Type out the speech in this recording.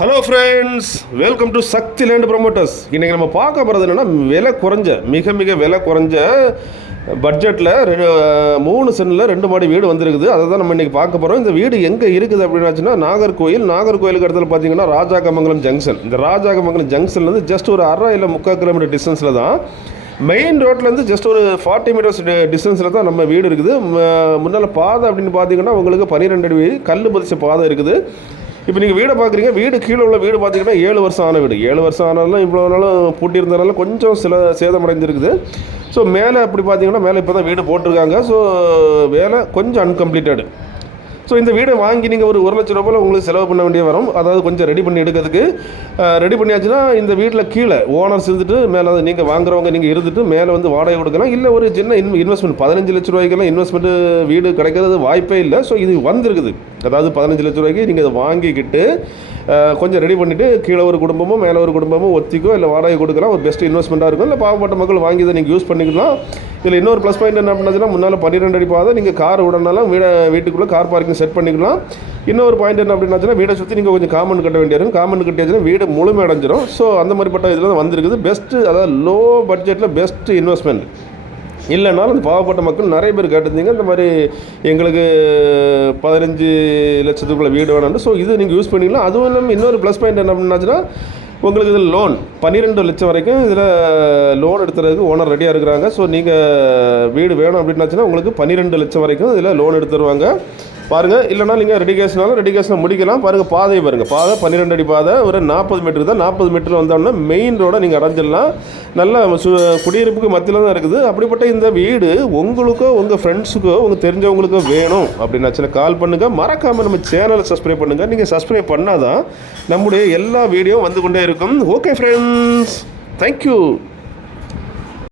Hello friends, welcome to Sakthi land promoters. இன்றைக்கி நம்ம பார்க்க போகிறது என்னென்னா, விலை குறைஞ்ச மிக விலை குறைஞ்ச பட்ஜெட்டில் 3 சென்டில் 2 மாடி வீடு வந்திருக்குது. அதை தான் நம்ம இன்றைக்கி பார்க்க போகிறோம். இந்த வீடு எங்கே இருக்குது அப்படின்னாச்சுன்னா, நாகர்கோயிலுக்கு இடத்துல பார்த்தீங்கன்னா ராஜாக்கமங்கலம் ஜங்ஷன். இந்த ராஜாக்கமங்கலம் ஜங்ஷன்லேருந்து ஜஸ்ட் ஒரு அரை இல்லை 3/4 கிலோமீட்டர் டிஸ்டன்ஸில் தான், மெயின் ரோட்லேருந்து ஜஸ்ட் ஒரு 40 மீட்டர்ஸ் டிஸ்டன்ஸில் தான் நம்ம வீடு இருக்குது. முன்னால் பாதை அப்படின்னு பார்த்தீங்கன்னா உங்களுக்கு 12 அடி கல் பதிச்ச பாதை இருக்குது. இப்போ நீங்கள் வீடை பார்க்குறீங்க. வீடு கீழே உள்ள வீடு பார்த்தீங்கன்னா 7 வருஷம் ஆன வீடு. 7 வருஷம் ஆனாலும் இவ்வளோ நாளும் பூட்டி இருந்ததுனால கொஞ்சம் சில சேதமடைஞ்சிருக்குது. ஸோ மேலே அப்படி பார்த்தீங்கன்னா மேலே இப்போ தான் வீடு போட்டிருக்காங்க. ஸோ வேலை கொஞ்சம் அன்கம்ப்ளீட்டடு. ஸோ இந்த வீடை வாங்கி நீங்கள் ஒரு 1 லட்ச ரூபாயில் உங்களுக்கு செலவு பண்ண வேண்டிய வரும். அதாவது கொஞ்சம் ரெடி பண்ணி எடுக்கிறதுக்கு. ரெடி பண்ணியாச்சுன்னா இந்த வீட்டில் கீழே ஓனர்ஸ் இருந்துட்டு மேலே நீங்கள் வாங்குறவங்க நீங்கள் இருந்துட்டு மேலே வந்து வாடகை கொடுக்கலாம். இல்லை ஒரு சின்ன இன்வெஸ்ட்மெண்ட் 15 லட்ச ரூபாய்க்கெல்லாம் இன்வெஸ்ட்மெண்ட்டு வீடு கிடைக்கிறது வாய்ப்பே இல்லை. ஸோ இது வந்திருக்குது. அதாவது 15 லட்ச ரூபாய்க்கு நீங்கள் இதை வாங்கிக்கிட்டு கொஞ்சம் ரெடி பண்ணிவிட்டு கீழே ஒரு குடும்பமும் மேலே ஒரு குடும்பமும் ஒத்திக்கோ இல்லை வாடகை கொடுக்கலாம். ஒரு பெஸ்ட் இன்வெஸ்ட்மெண்ட்டாக இருக்கும். இல்லை பாவப்பட்ட மக்கள் வாங்கி இதை நீங்கள் யூஸ் பண்ணிக்கலாம். இதில் இன்னொரு ப்ளஸ் பாயிண்ட் என்ன பண்ணாச்சுன்னா, முன்னால் 12 அடி பாதை, நீங்கள் கார் விடனாலும் வீட்டுக்குள்ளே கார் பார்க்கிங் செட் பண்ணிக்கலாம். இன்னொரு பாயிண்ட் என்ன அப்படின்னாச்சுன்னா, வீடை சுற்றி நீங்கள் கொஞ்சம் காமன் கட்ட வேண்டியிருக்கும். காமன் கட்டியாச்சுன்னா வீடு முழுமை அடைஞ்சிடும். ஸோ அந்த மாதிரிப்பட்ட இதில் தான் வந்திருக்குது. பெஸ்ட்டு, அதாவது லோ பட்ஜெட்டில் பெஸ்ட் இன்வெஸ்ட்மெண்ட். இல்லைனாலும் அந்த பாவப்பட்ட மக்கள் நிறைய பேர் கேட்டிருந்தீங்க, இந்த மாதிரி எங்களுக்கு 15 லட்சத்துக்குள்ளே வீடு வேணும்னு. ஸோ இது நீங்கள் யூஸ் பண்ணிக்கலாம். அதுவும் இல்லாமல் இன்னொரு ப்ளஸ் பாயிண்ட் என்ன அப்படின்னாச்சுன்னா, உங்களுக்கு இதில் லோன் 12 லட்சம் வரைக்கும் இதில் லோன் எடுத்துறதுக்கு ஓனர் ரெடியாக இருக்கிறாங்க. ஸோ நீங்கள் வீடு வேணும் அப்படின்னாச்சுன்னா உங்களுக்கு 12 லட்சம் வரைக்கும் இதில் லோன் எடுத்துருவாங்க. பாருங்கள். இல்லைனா நீங்கள் ரெடிகேஷனாக முடிக்கலாம். பாருங்கள், பாதையை பாருங்கள். பாதை 12 அடி பாதை, ஒரு 40 மீட்டர் தான். 40 மீட்டர் வந்தோடனே மெயின் ரோடை நீங்கள் அடைஞ்சிடலாம். நல்ல குடியிருப்புக்கு மத்தியில் தான் இருக்குது. அப்படிப்பட்ட இந்த வீடு உங்களுக்கோ உங்கள் ஃப்ரெண்ட்ஸுக்கோ உங்கள் தெரிஞ்சவங்களுக்கோ வேணும் அப்படின்னாச்சுன்னா கால் பண்ணுங்கள். மறக்காமல் நம்ம சேனலை சப்ஸ்கிரைப் பண்ணுங்கள். நீங்கள் சப்ஸ்கிரைப் பண்ணால் தான் நம்முடைய எல்லா வீடியோவும் வந்து கொண்டே இருக்கும். Okay friends, thank you.